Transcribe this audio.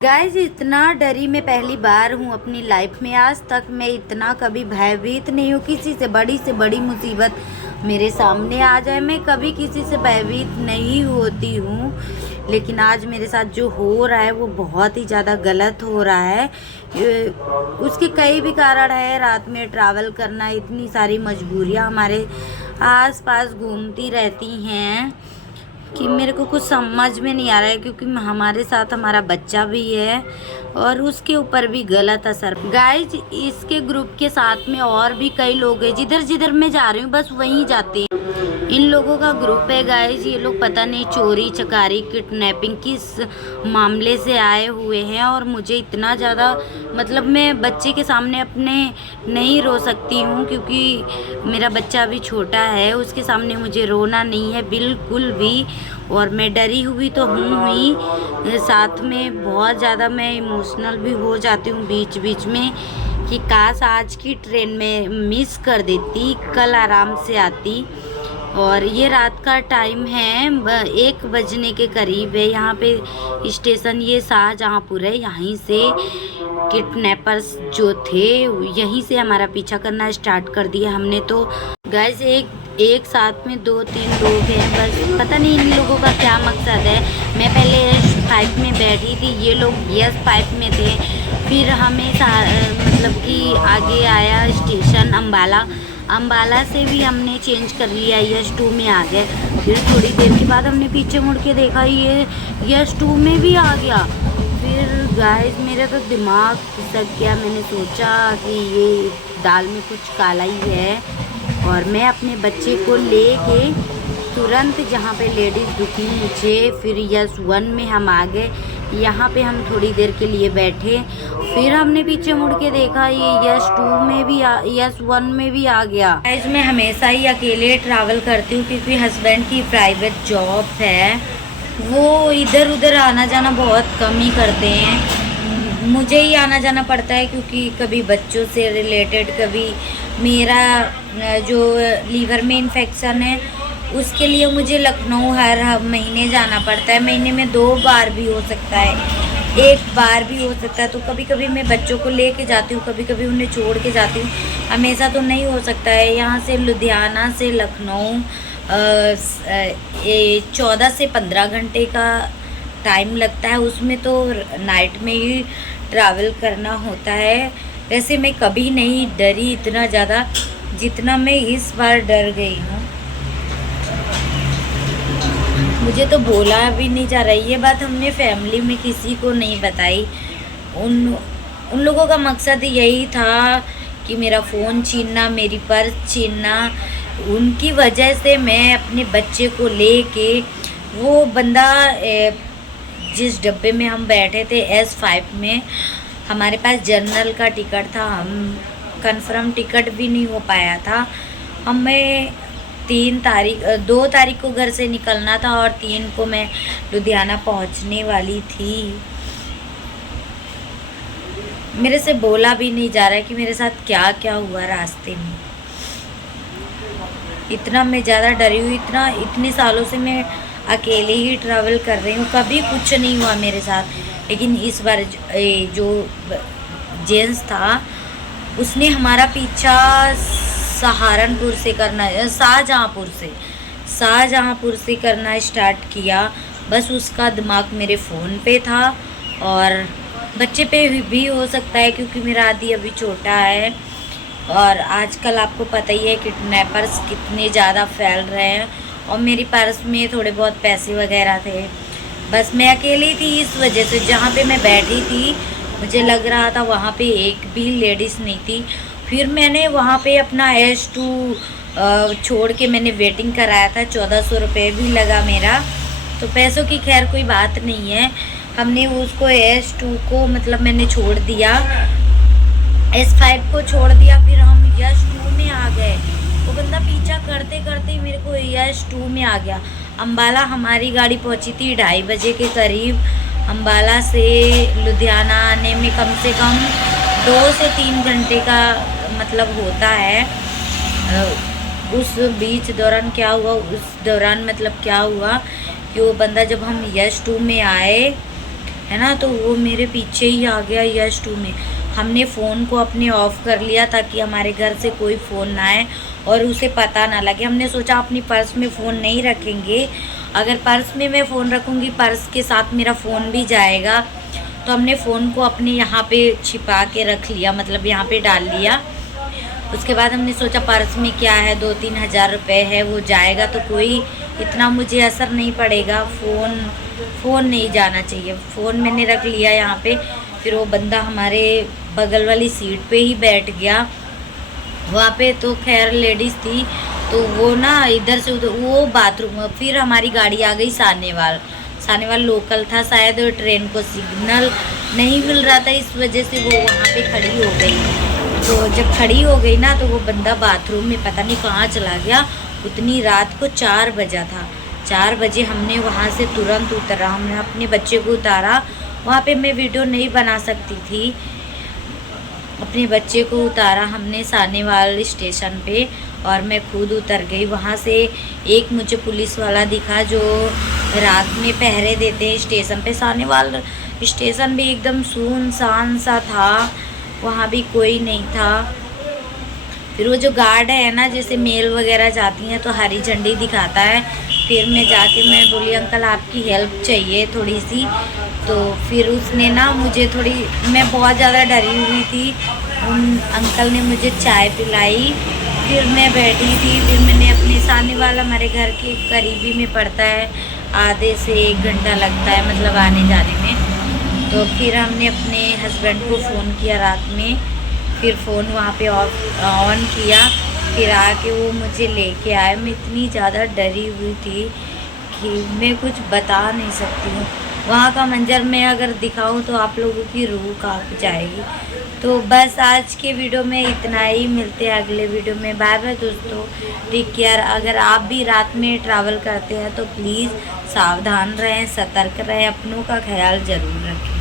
Guys इतना डरी मैं पहली बार हूँ अपनी लाइफ में। आज तक मैं इतना कभी भयभीत नहीं हूँ। किसी से बड़ी मुसीबत मेरे सामने आ जाए, मैं कभी किसी से भयभीत नहीं होती हूँ। लेकिन आज मेरे साथ जो हो रहा है वो बहुत ही ज़्यादा गलत हो रहा है। उसके कई भी कारण है। रात में ट्रैवल करना, इतनी सारी मजबूरियाँ हमारे आस पास घूमती रहती हैं कि मेरे को कुछ समझ में नहीं आ रहा है, क्योंकि हमारे साथ हमारा बच्चा भी है और उसके ऊपर भी गलत असर। गाइज इसके ग्रुप के साथ में और भी कई लोग हैं, जिधर जिधर मैं जा रही हूँ बस वहीं जाते हैं। इन लोगों का ग्रुप है गाइज। ये लोग पता नहीं चोरी चकारी किडनैपिंग किस मामले से आए हुए हैं। और मुझे इतना ज़्यादा मैं बच्चे के सामने अपने नहीं रो सकती हूँ, क्योंकि मेरा बच्चा अभी छोटा है। उसके सामने मुझे रोना नहीं है बिल्कुल भी। और मैं डरी हुई तो हूँ ही, साथ में बहुत ज़्यादा मैं इमोशनल भी हो जाती हूँ बीच बीच में कि काश आज की ट्रेन में मिस कर देती, कल आराम से आती। और ये रात का टाइम है, 1 बजने के करीब है। यहाँ पे स्टेशन ये शाहजहाँपुर है। यहीं से किडनैपर्स जो थे यहीं से हमारा पीछा करना स्टार्ट कर दिया हमने। तो गैस एक साथ में 2-3 लोग हैं, बस पता नहीं इन लोगों का क्या मकसद है। मैं पहले S5 में बैठी थी, ये लोग S5 में थे। फिर हमें कि आगे आया स्टेशन अम्बाला से भी हमने चेंज कर लिया, S2 में आ गए। फिर थोड़ी देर के बाद हमने पीछे मुड़ के देखा, ये S2 में भी आ गया। फिर गाइस मेरा तो दिमाग खिसक गया। मैंने सोचा कि ये दाल में कुछ काला ही है। और मैं अपने बच्चे को लेके तुरंत जहाँ पे लेडीज़ रुकी मुझे, फिर S1 में हम आ गए। यहाँ पे हम थोड़ी देर के लिए बैठे। फिर हमने पीछे मुड़ के देखा, ये S2 में भी S1 में भी आ गया। गाइस मैं हमेशा ही अकेले ट्रैवल करती हूँ, क्योंकि हस्बैंड की प्राइवेट जॉब है। वो इधर उधर आना जाना बहुत कम ही करते हैं। मुझे ही आना जाना पड़ता है, क्योंकि कभी बच्चों से रिलेटेड, कभी मेरा जो लीवर में इन्फेक्शन है उसके लिए मुझे लखनऊ हर महीने जाना पड़ता है। महीने में 2 बार भी हो सकता है, 1 बार भी हो सकता है। तो कभी कभी मैं बच्चों को लेके जाती हूँ, कभी कभी उन्हें छोड़ के जाती हूँ। हमेशा तो नहीं हो सकता है। यहाँ से लुधियाना से लखनऊ 14 से 15 घंटे का टाइम लगता है। उसमें तो नाइट में ही ट्रैवल करना होता है। वैसे मैं कभी नहीं डरी इतना ज़्यादा जितना मैं इस बार डर गई हूँ। मुझे तो बोला भी नहीं जा रहा। ये बात हमने फैमिली में किसी को नहीं बताई। उन लोगों का मकसद यही था कि मेरा फ़ोन छीनना, मेरी पर्स छीनना। उनकी वजह से मैं अपने बच्चे को लेके, वो बंदा जिस डब्बे में हम बैठे थे S5 में, हमारे पास जनरल का टिकट था, हम कंफर्म टिकट भी नहीं हो पाया था। हमें 2 तारीख को घर से निकलना था और 3 को मैं लुधियाना पहुंचने वाली थी। मेरे से बोला भी नहीं जा रहा है कि मेरे साथ क्या क्या हुआ रास्ते में। इतना मैं ज़्यादा डरी हुई। इतने सालों से मैं अकेले ही ट्रैवल कर रही हूँ, कभी कुछ नहीं हुआ मेरे साथ। लेकिन इस बार जो जेंट्स था उसने हमारा पीछा सहारनपुर से करना, शाहजहाँपुर से करना स्टार्ट किया। बस उसका दिमाग मेरे फ़ोन पे था और बच्चे पे भी हो सकता है, क्योंकि मेरा आदि अभी छोटा है। और आजकल आपको पता ही है किडनैपर्स कितने ज़्यादा फैल रहे हैं। और मेरी पर्स में थोड़े बहुत पैसे वगैरह थे। बस मैं अकेली थी, इस वजह से जहाँ पे मैं बैठी थी मुझे लग रहा था वहाँ पे एक भी लेडीज़ नहीं थी। फिर मैंने वहाँ पे अपना S2 छोड़ के मैंने वेटिंग कराया था। 1400 रुपये भी लगा मेरा। तो पैसों की खैर कोई बात नहीं है। हमने उसको S2 को मैंने छोड़ दिया, S5 को छोड़ दिया। फिर हम S2 में आ गए। वो बंदा पीछा करते करते मेरे को S2 में आ गया। अम्बाला हमारी गाड़ी पहुंची थी 2:30 बजे के करीब। अम्बाला से लुधियाना आने में कम से कम 2 से 3 घंटे का होता है। उस बीच दौरान क्या हुआ कि वो बंदा, जब हम S2 में आए है ना, तो वो मेरे पीछे ही आ गया यश 2 में। हमने फ़ोन को अपने ऑफ़ कर लिया ताकि हमारे घर से कोई फ़ोन ना आए और उसे पता ना लगे। हमने सोचा अपनी पर्स में फ़ोन नहीं रखेंगे, अगर पर्स में मैं फ़ोन रखूँगी पर्स के साथ मेरा फ़ोन भी जाएगा, तो हमने फ़ोन को अपने यहाँ पे छिपा के रख लिया, मतलब यहाँ पे डाल लिया। उसके बाद हमने सोचा पर्स में क्या है, 2-3 हज़ार रुपये है, वो जाएगा तो कोई इतना मुझे असर नहीं पड़ेगा, फ़ोन नहीं जाना चाहिए। फ़ोन मैंने रख लिया यहाँ पे। फिर वो बंदा हमारे बगल वाली सीट पे ही बैठ गया। वहाँ पे तो खैर लेडीज़ थी, तो वो ना इधर से उधर वो बाथरूम, फिर हमारी गाड़ी आ गई सानेवाल लोकल था शायद, ट्रेन को सिग्नल नहीं मिल रहा था, इस वजह से वो वहाँ पे खड़ी हो गई। तो जब खड़ी हो गई ना, तो वो बंदा बाथरूम में पता नहीं कहाँ चला गया। उतनी रात को 4 बजा था, 4 बजे हमने वहाँ से तुरंत उतरा, हमने अपने बच्चे को उतारा। वहाँ पे मैं वीडियो नहीं बना सकती थी, अपने बच्चे को उतारा हमने सानेवाल स्टेशन पे और मैं खुद उतर गई वहाँ से। एक मुझे पुलिस वाला दिखा जो रात में पहरे देते हैं स्टेशन पे। सानेवाल स्टेशन भी एकदम सुनसान सा था, वहाँ भी कोई नहीं था। फिर वो जो गार्ड है ना, जैसे मेल वगैरह जाती हैं तो हरी झंडी दिखाता है। फिर मैं बोली अंकल आपकी हेल्प चाहिए थोड़ी सी, तो फिर उसने ना मुझे थोड़ी, मैं बहुत ज़्यादा डरी हुई थी, उन अंकल ने मुझे चाय पिलाई। फिर मैं बैठी थी, फिर मैंने अपने सानेवाल हमारे घर के करीबी में पड़ता है, आधे से 1 घंटा लगता है मतलब आने जाने में। तो फिर हमने अपने हस्बैंड को फ़ोन किया रात में, फिर फ़ोन वहाँ पे ऑन किया, फिर आके वो मुझे लेके आए। मैं इतनी ज़्यादा डरी हुई थी कि मैं कुछ बता नहीं सकती हूँ। वहाँ का मंज़र मैं अगर दिखाऊँ तो आप लोगों की रूह काँप जाएगी। तो बस आज के वीडियो में इतना ही, मिलते हैं अगले वीडियो में। बाय बाय दोस्तों, टेक केयर। अगर आप भी रात में ट्रैवल करते हैं तो प्लीज़ सावधान रहें, सतर्क रहें, अपनों का ख्याल ज़रूर रखें।